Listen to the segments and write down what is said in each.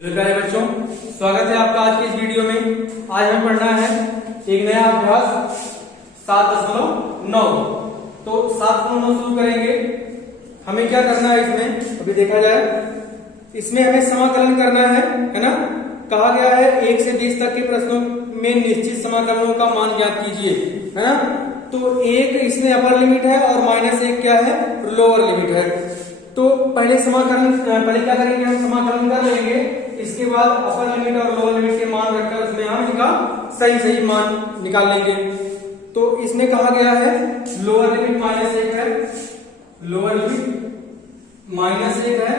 Hello प्यारे बच्चों, स्वागत है आपका आज की इस वीडियो में। आज हमें पढ़ना है एक नया अभ्यास 7.9। तो 7.9 शुरू करेंगे। हमें क्या करना है इसमें, अभी देखा जाए। इसमें हमें समाकलन करना है ना। कहा गया है 1 से 20 तक के प्रश्नों में निश्चित समाकलनों का मान ज्ञात कीजिए, है ना। तो एक इसमें अपर लिमिट है और -1 क्या है, लोअर लिमिट है। तो पहले क्या करेंगे, हम समाकलन कर लेंगे। इसके बाद अपर लिमिट और लोअर लिमिट के मान रखकर उसमें हम इनका सही मान निकाल लेंगे। तो इसमें कहा गया है लोअर लिमिट -1 है, लोअर लिमिट -1 है,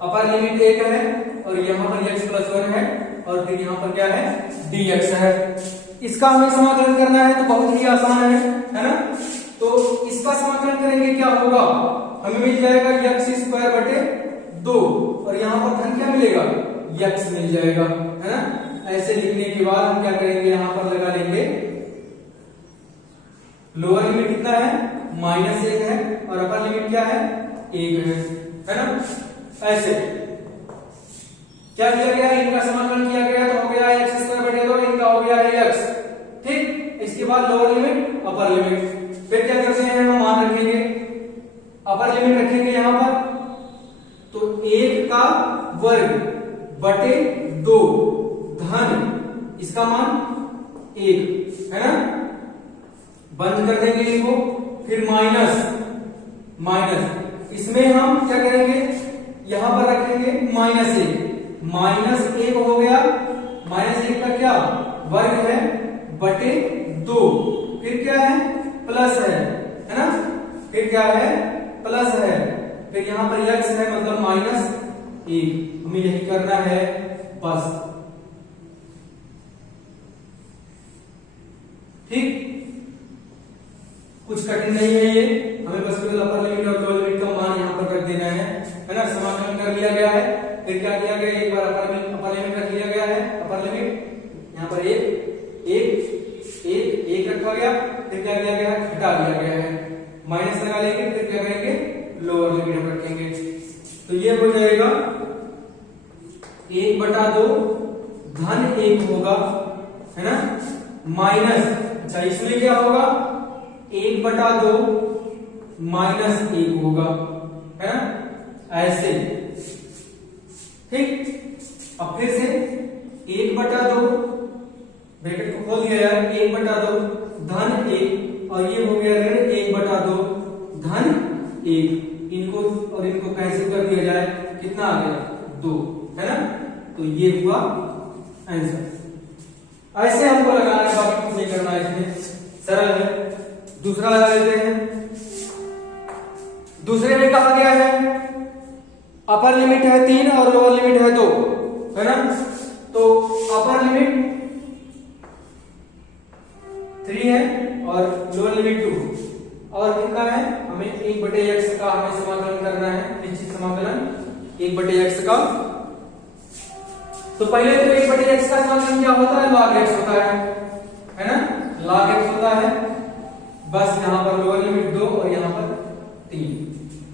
अपर लिमिट 1 है और यहाँ पर x + 1 है और फिर यहाँ पर क्या है, dx है। इसका हमें समाकलन करना है, तो बहुत ही आसान है ना। तो इसका समाकलन करेंगे, क्या होगा, हमें मिल जाएगा x² 2 और यहाँ पर धन क्या मिलेगा, x मिल जाएगा, है ना। ऐसे लिखने के बाद हम क्या करेंगे, यहाँ पर लगा लेंगे लोअर लिमिट कितना है, -1 है और अपर लिमिट क्या है, 1 है ना। ऐसे क्या किया गया, इनका समाकलन किया गया तो हो गया x² 2, इनका हो गया x। ठीक, इसके बाद लोअर लिमिट अपर लिमिट, फिर क्या करते हैं, हम मान रखेंगे, अपर लिमिट रखेंगे यहां पर, तो 1 का वर्ग बटे 2 धन इसका मान 1, है ना। बंद कर देंगे इनको, फिर माइनस इसमें हम क्या करेंगे, यहां पर रखेंगे -1 हो गया, -1 का क्या वर्ग है बटे 2, फिर क्या है, प्लस है ना, फिर क्या है, प्लस है, फिर यहां पर x है मतलब -1। हमें यही करना है बस। ठीक, कुछ कठिन नहीं है ये, हमें बस केवल अपर लिमिट और लोअर लिमिट का मान यहां पर रख देना है ना। समाकलन कर लिया गया है, फिर क्या किया गया, एक बार अपर लिमिट रख लिया गया है, अपर लिमिट यहां पर एक रखा गया, फिर क्या किया गया, घटा दिया गया है, माइनस लगा लेंगे, फिर क्या करेंगे, लोअर लिमिट हम रखेंगे। तो ये हो जाएगा 1/2 धन 1 होगा, है ना, माइनस, अच्छा इसमें क्या होगा, 1/2 -1 होगा, है ना, ऐसे। ठीक, अब फिर से 1/2, ब्रैकेट को खोल दिया यार, 1/2 धन 1 और ये हो गया 1/2 धन 1। इनको कैंसिल कर दिया जाए, कितना आ गया, 2, है ना। तो ये हुआ आंसर। ऐसे हमको लगाना है, बाकी कुछ नहीं करना है, इसमें सरल है। दूसरा लगा लेते हैं। दूसरे में कहा गया है अपर लिमिट है 3 और लोअर लिमिट है 2, है ना। तो अपर लिमिट 3 है और लोअर लिमिट 2 और कितना है, हमें 1/x का हमें समाकलन करना है, निश्चित समाकलन 1/x का। तो पहले तो 1/x का समाकलन क्या होता है, log x होता है ना, log x होता है। बस यहाँ पर लोअर लिमिट 2 और यहाँ पर 3,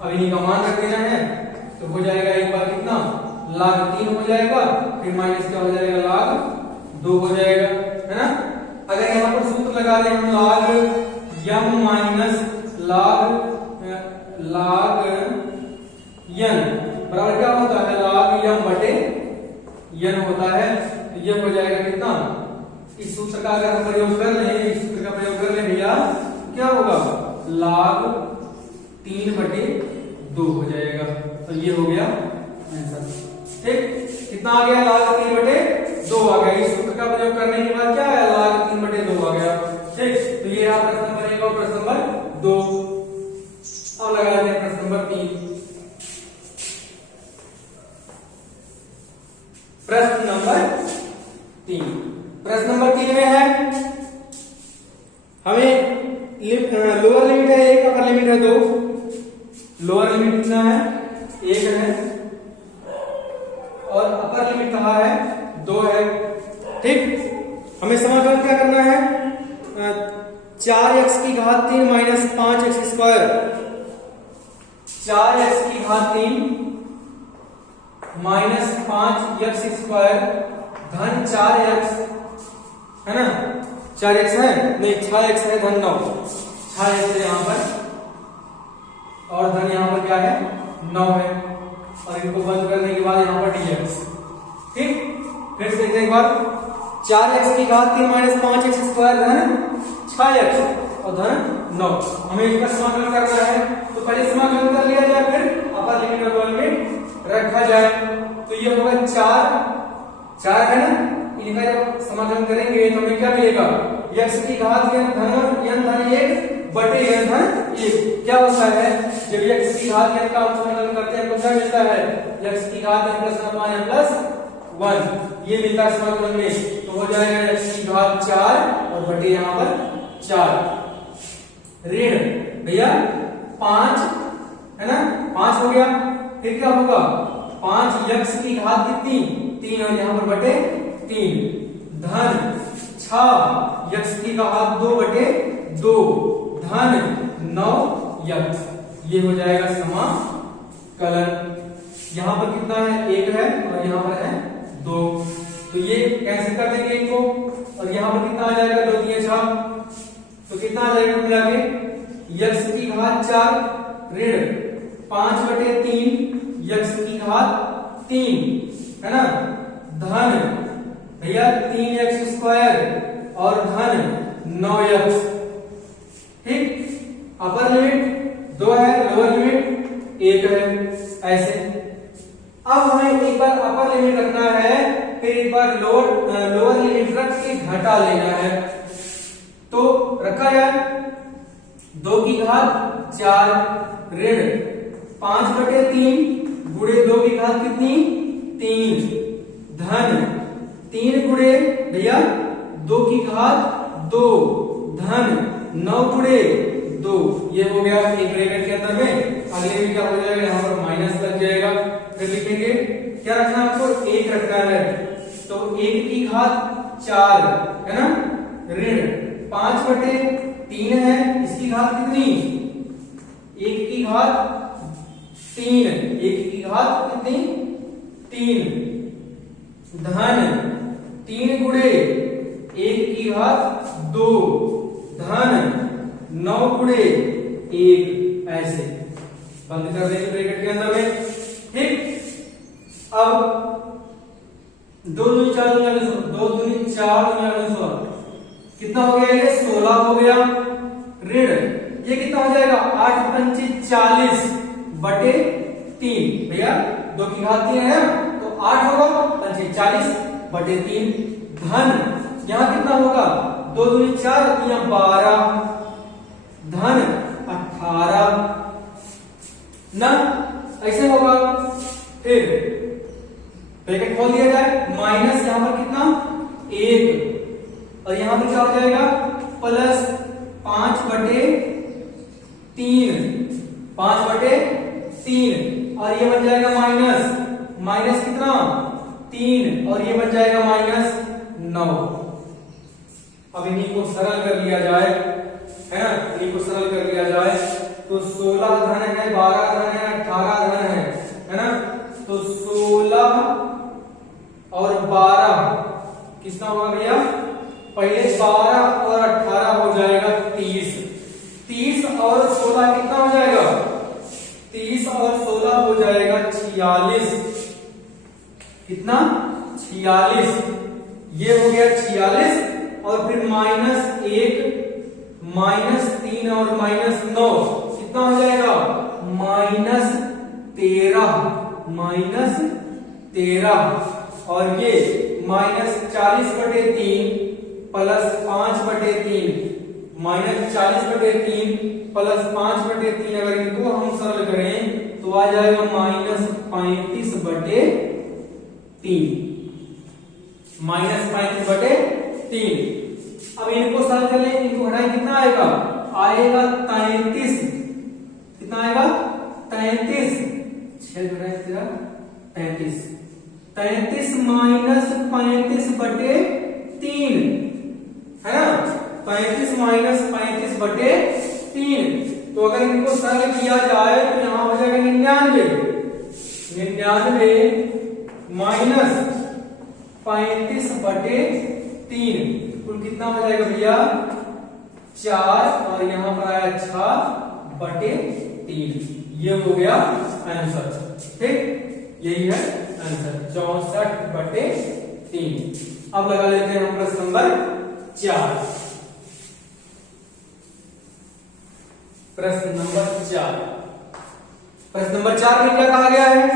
अब इन्हीं का मान रख देना है। तो हो जाएगा एक बार कितना, log 3 हो जाएगा, फिर माइनस क्या हो जाएगा, log 2 हो जाएगा, है ना। अगर यहाँ पर सूत्र लगा दें हम, log m minus log n बराबर क्या होता है, log m बटे n होता है। तो ये हो जाएगा कितना, इस सूत्र का अगर हम प्रयोग कर लें, इस सूत्र का प्रयोग कर लें भैया, क्या होगा, log 3/2 हो जाएगा। तो ये हो गया आंसर। ठीक, कितना आ गया, log 3/2 आ गया। इस सूत्र का प्रयोग करने के बाद क्या है, log 3/2 आ गया। ठीक, तो ये आप प्रश्न नंबर 1 और प्रश्न नंबर 2। अब लगा लेते हैं प्रश्न नंबर 3। प्रश्न नंबर 3 में है, हमें लोअर लिमिट है 1, अपर लिमिट है 2। लोअर लिमिट कितना है, 1 है और अपर लिमिट कहा है, 2 है। ठीक, हमें समाकलन क्या करना है, 4x की घात 3 माइनस 5x², 4x की घात 3 माइनस 5x स्क्वायर धन 4x है ना, 4x है नहीं 6x है धन 9, 6x है यहाँ पर और धन यहाँ पर क्या है 9 है, और इनको बंद करने के बाद यहाँ पर dx। ठीक, फिर से एक बार 4x की घात 3 माइनस 5x स्क्वायर धन 6x और धन 9। हमें इसका समाकलन करना है, तो पहले समाकलन कर लिया जाए, फिर अपर लिमिट और लोअर लिमिट रखा जाए। तो ये होगा 4 है ना, इनका जब समाकलन करेंगे तो हमें क्या मिलेगा, x की घात n धन 1 बटे n धन 1। क्या होता है जब x की घात n का हम समाकलन करते हैं तो क्या मिलता है, x की घात n प्लस 1 ये मिलता है समाकलन में। तो हो जाएगा x की घात 4 और बटे यहाँ पर 4 ऋण भैया 5 है ना, 5 हो गया। फिर क्या होगा 5x की घात कितनी 3 और यहाँ पर बटे 3 धन 6x की घात 2 बटे 2 धन 9x। ये हो जाएगा समाकलन। यहाँ पर कितना है 1 है और यहाँ पर है 2, तो ये कैंसिल कर देंगे इनको, और यहाँ पर कितना आ जाएगा 2 3 6, तो कितना आ जाएगा मिला के x की घात 4 ऋण 5 बटे 3 x की घात 3 है ना धन भैया 3x स्क्वायर और धन 9x। ठीक, अपर लिमिट 2 है, लोअर लिमिट 1 है, ऐसे। अब हमें एक बार अपर लिमिट रखना है, फिर एक बार लोअर लिमिट रख के घटा लेना है। तो रखा जाए 2 की घात 4 ऋण 5 बटे 3 गुणे 2 की घात कितनी 3 धन 3 गुणे भैया 2 की घात 2 धन 9 गुणे 2। ये हो गया एक ब्रैकेट के अंदर में। अगले में क्या हो जाएगा, यहाँ पर माइनस लग जाएगा, फिर लिखेंगे क्या रखना है आपको 1 रखना है, तो 1 की घात 4 है ना ऋण 5 बटे 3 है, इसकी घात कितनी 1 की घात 3, 1 की घात कितनी 3 धन 3 गुणे 1 की घात 2 धन 9 गुणे 1, ऐसे बंद कर देंगे ब्रैकेट के अंदर में। ठीक, अब 2 दूनी 4 दूनी 2 दूनी 4 दूनी 16 कितना हो गया, ये 16 हो गया ऋण ये कितना हो जाएगा 8 पंचे 40 बटे 3 भैया 2 की घात 3 है तो 8 होगा, पंचे 40 बटे 3 धन यहाँ कितना होगा 2 दूनी 4 12 धन 18 ना, ऐसे होगा। फिर ब्रैकेट खोल दिया जाए, माइनस यहां पर कितना 1 और यहां पर क्या हो जाएगा प्लस 5 बटे 3 5 बटे 3 और ये बन जाएगा माइनस कितना 3 और ये बन जाएगा -9। अब इन्हीं को सरल कर लिया जाए, है ना, इन्हीं को सरल कर लिया जाए तो 16 धन है 12 धन है 18 धन है ना, तो 16 और 12 कितना होगा भैया, पहले 12 और 18 हो जाएगा 30 और 16 कितना हो जाएगा 30 और 16 हो जाएगा 46, कितना 46, ये हो गया 46 और फिर -1 -3 और -9 कितना हो जाएगा -13 और ये -40 बटे 3 प्लस 5 बटे 3 -40/3 प्लस 5/3 अगर इनको हम सरल करें तो आ जाएगा -35/3 -35/3। अब इनको सरल कर लें, इनको घटाएं कितना आएगा 33, कितना आएगा 33, 6 घटाएं 33 33 -35/3 है ना, 35 -35/3। तो अगर इनको सरल किया जाए तो यहां हो जाएगा 99 -35/3 कुल कितना हो जाएगा भैया 4 और यहाँ पर आया 6/3। ये हो गया आंसर। ठीक, यही है आंसर 64/3। अब लगा लेते हैं हम प्रश्न नंबर 4। प्रश्न नंबर 4 में क्या कहा गया है?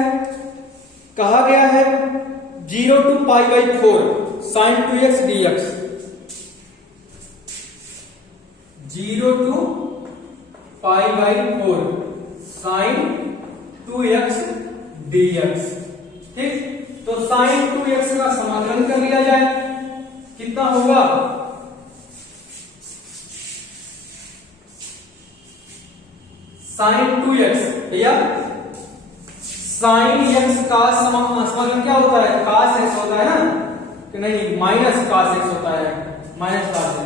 कहा गया है 0 to π/4 sin 2x dx। 0 to π/4 sin 2x dx। ठीक, तो sin 2x का समाकलन कर लिया जाए। कितना होगा? sin 2x भैया sin x का समाकलन क्या होता है? cos x होता है ना कि नहीं? माइनस cos x होता है, माइनस cos x।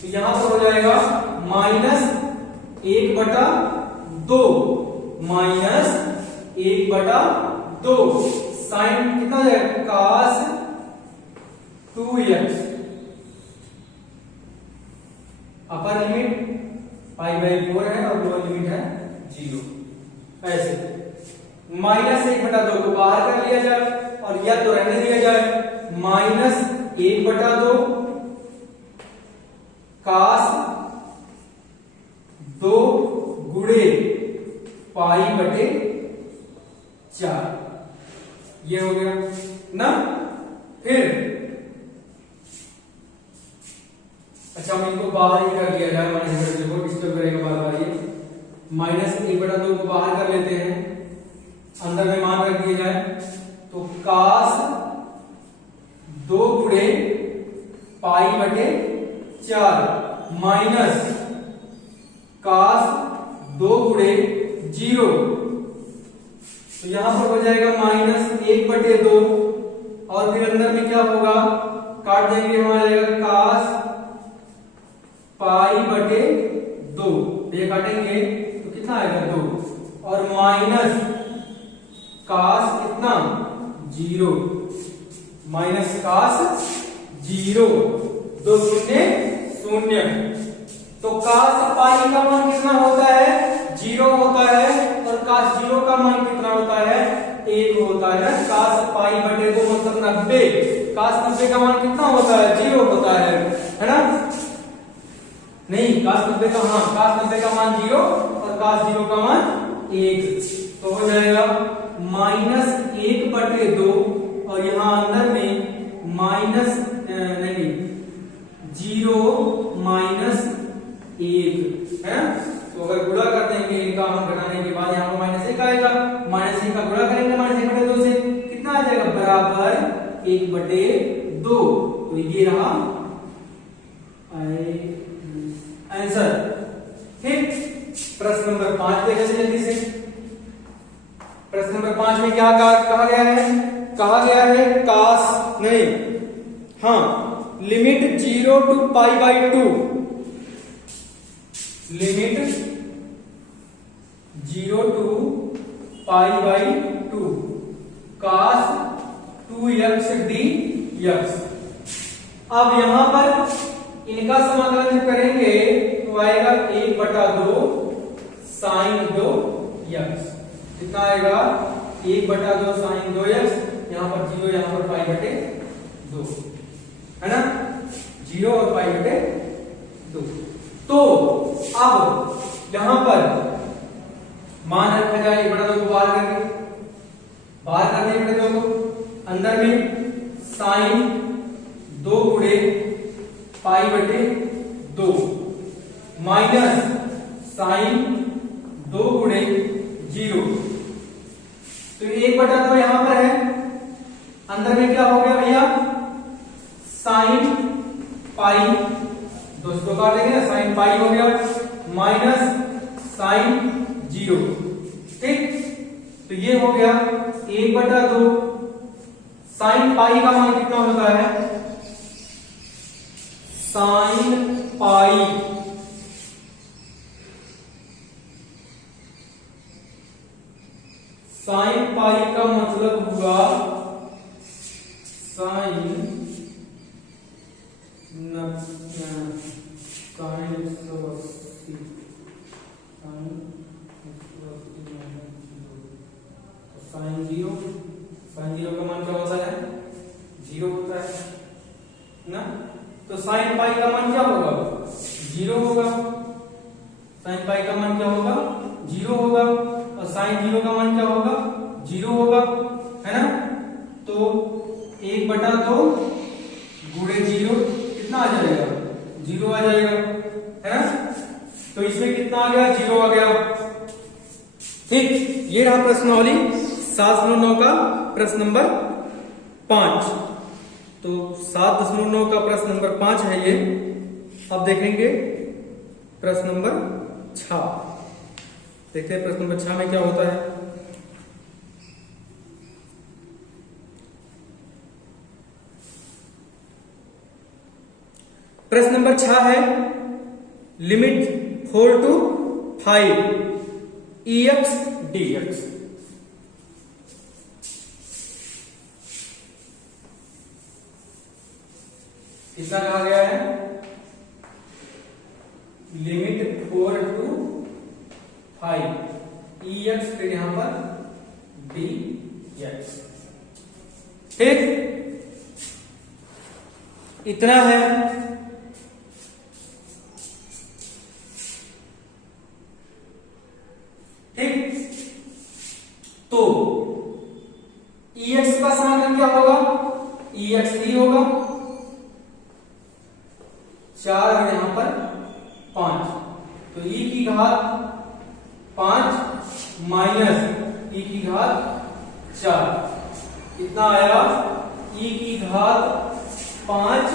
तो यहां पर हो जाएगा -1/2 -1/2 sin कितना हो जाएगा? cos 2x अपर लिमिट π/4 है और लोअर लिमिट है 0। ऐसे -1/2 को बाहर कर लिया जाए और या तो रहने दिया जाए। -1/2 cos 2 गुणे π/4 ये हो गया ना। फिर अच्छा हम इनको बाहर ही कर लिया जाए। देखो डिस्टर्ब करेगा बार बार ये। -1/2 को बाहर कर लेते हैं, अंदर में मान रख दिया जाए तो cos 2 गुणे π/4 माइनस cos 2 गुणे 0। तो यहां पर हो जाएगा -1/2 और फिर अंदर में क्या होगा? काट देंगे, वहां आ जाएगा cos π/2। ये काटेंगे तो कितना आएगा 2 और माइनस cos कितना 0 माइनस cos 0 2 शून्य 0। तो cos पाई का मान कितना होता है? 0 होता है और cos 0 का मान कितना होता है? 1 होता है। cos π/2 मतलब 90। cos 90 का मान कितना होता है? 0 होता है ना? नहीं, cos 90 का मान 0 और cos 0 का मान 1। तो हो जाएगा -1/2 और यहां अंदर में माइनस नहीं 0 -1 है। तो अगर गुणा कर देंगे इनका हम घटाने के बाद यहाँ पर -1 आएगा। -1 का गुणा करेंगे -1/2 से कितना आ जाएगा? बराबर 1/2। तो ये रहा आंसर। ठीक, प्रश्न नंबर 5 देखते हैं जल्दी से। प्रश्न नंबर 5 में क्या कहा गया है? कहा गया है cos नहीं limit 0 to π/2 limit 0 to π/2 cos 2x dx। अब यहां पर इनका समाकलन जब करेंगे तो आएगा 1/2 sin 2x। कितना आएगा? 1/2 sin 2x। यहां पर 0 यहां पर π/2 है ना? 0 और π/2। तो अब यहां पर मान रखा जाए 1/2 को बाहर करके, बाहर करने 1/2 को अंदर में sin 2 गुणे π/2 माइनस sin 2 गुणे 0। तो 1/2 यहां पर है, अंदर में क्या हो गया भैया? sin पाई, दोस्तों काट देंगे ना, sin पाई हो गया माइनस sin 0। ठीक, तो ये हो गया 1/2 sin पाई का मान कितना होता है? sin पाई का मतलब हुआ साइन 180 साइन जीरो का मान क्या होता है? 0 होता है ना। तो साइन पाई का मान क्या होगा? 0 होगा। साइन पाई का मान क्या होगा? 0 होगा। और साइन जीरो का मान क्या होगा? 0 होगा, है ना। तो 1/2 गुणे 0 कितना आ जाएगा? 0 आ जाएगा, है ना। तो इसमें कितना आ गया? 0 आ गया। ठीक, ये रहा प्रश्नावली 7.9 का प्रश्न नंबर 5। तो 7.9 का प्रश्न नंबर 5 है ये। अब देखेंगे प्रश्न नंबर 6। देखते हैं प्रश्न नंबर 6 में क्या होता है। प्रश्न नंबर 6 है लिमिट 4 to 5 EX DX। कितना कहा गया है? लिमिट 4 to 5 EX फिर यहां पर DX। ठीक, इतना है। ठीक, तो EX का समाकलन क्या होगा? EX3 होगा। 4 है यहां पर 5, तो e की घात 5 माइनस e की घात 4 कितना आएगा? e की घात 5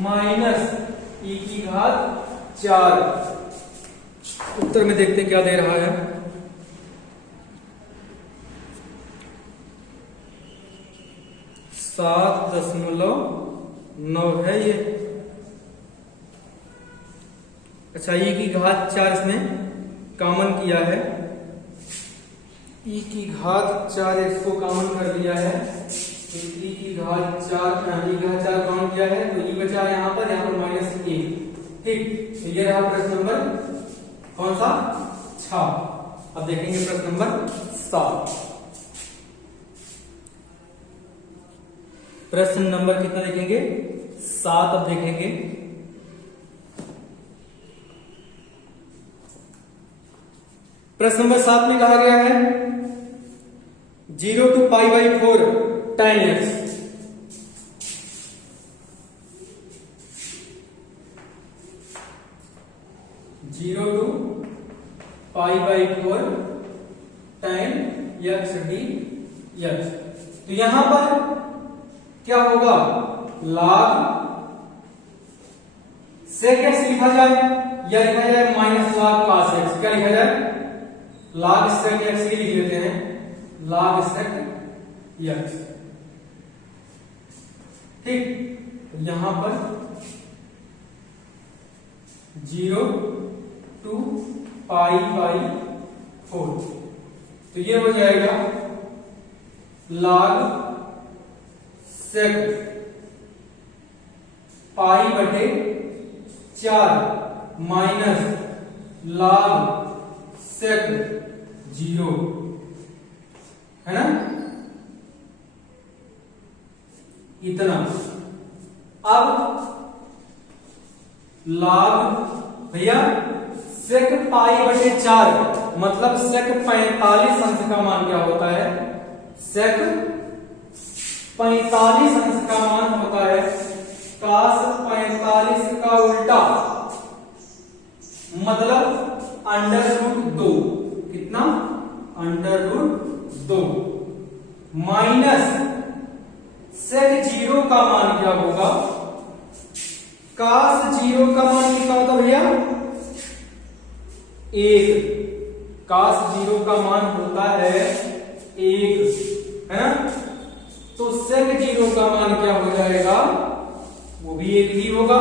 माइनस e की घात 4। उत्तर में देखते क्या दे रहा है। 7.9 है ये। अच्छा, e की घात 4 इसने कॉमन किया है। e की घात 4 इसको कॉमन कर लिया है, तो e की घात 4 कॉमन किया है, तो e बचा है यहाँ पर -1। ठीक, तो ये रहा प्रश्न नंबर कौन सा? 6। अब देखेंगे प्रश्न नंबर 7। प्रश्न नंबर कितना देखेंगे? 7। अब देखेंगे प्रश्न नंबर 7 में कहा गया है 0 to π/4 tan x। 0 to π/4 tan x dx। तो यहां पर क्या होगा? log sec x लिखा जाए या लिखा जाए -log cos x। क्या लिखा जाए? log sec x ही लिख लेते हैं, log sec x। ठीक, यहां पर 0 to π/4, तो ये हो जाएगा log sec π/4 minus log sec 0, है ना। इतना। अब log भैया sec π/4 मतलब sec 45 अंश का मान क्या होता है? sec 45 अंश का मान होता है cos 45 का उल्टा, मतलब √2। कितना? √2 माइनस sec 0 का मान क्या होगा? cos 0 का मान कितना होता भैया? 1। cos 0 का मान होता है 1, है ना। तो sec 0 का मान क्या हो जाएगा? वो भी 1 ही होगा,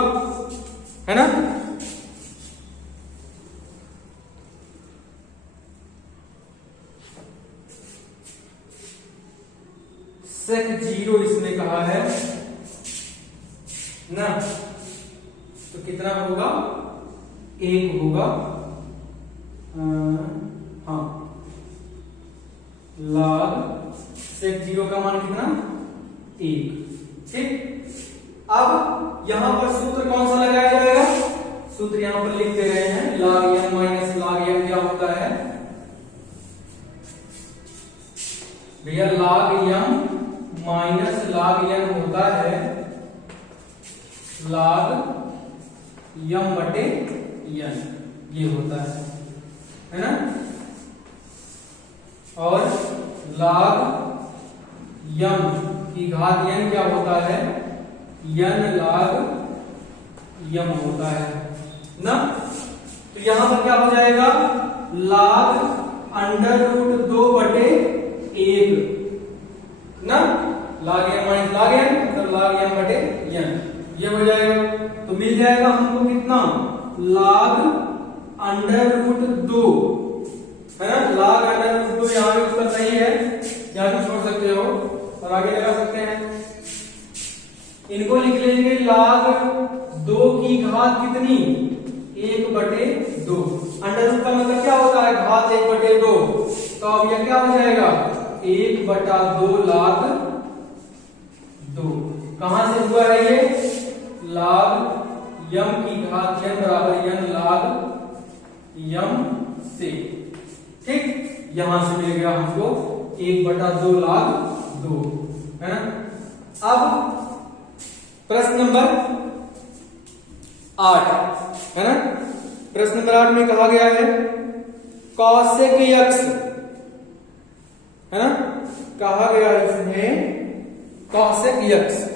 है ना। sec 0 इसने कहा है ना, तो कितना होगा, 1 होगा, हाँ, log sec 0 का मान कितना, 1। ठीक, अब यहां पर सूत्र कौन सा लगाया जाएगा, सूत्र यहां पर लिख दे रहे हैं, log n minus log n क्या होता है भैया, log m minus log n होता है log m बटे n, ये होता है ना, और log m की घात n क्या होता है, n log m होता है ना। तो यहां पर क्या हो जाएगा, log अंडर रूट 2 बटे 1 ना, log m minus log n मतलब log m बटे n, ये हो जाएगा। तो मिल जाएगा हमको कितना, log अंडर रूट 2 है ना, log अंडर रूट 2 यहाँ भी उत्तर सही है, यहाँ भी छोड़ सकते हो और आगे लगा सकते हैं। इनको लिख लेंगे log 2 की घात कितनी, 1 बटे 2, अंडर रूट का मतलब क्या होता है, घात 1 बटे 2, तो अब यह क्या हो जाएगा, 1 बटा 2 log 2, कहां से हुआ है ये, log m की घात n बराबर n log m से। ठीक, यहां से मिल गया हमको 1 बटा 2 log 2, है ना। अब प्रश्न नंबर 8 है ना, प्रश्न नंबर 8 में कहा गया है cosec x, है ना, कहा गया है इसमें cosec x।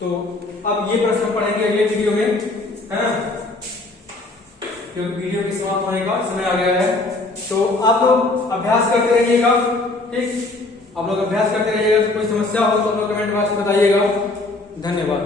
तो अब ये प्रश्न पढ़ेंगे अगले वीडियो में, है ना, क्योंकि वीडियो की समाप्त होने का समय आ गया है। तो आप लोग अभ्यास करते रहिएगा, ठीक, आप लोग अभ्यास करते रहिएगा। कोई समस्या हो तो आप लोग कमेंट बॉक्स में बताइएगा। धन्यवाद।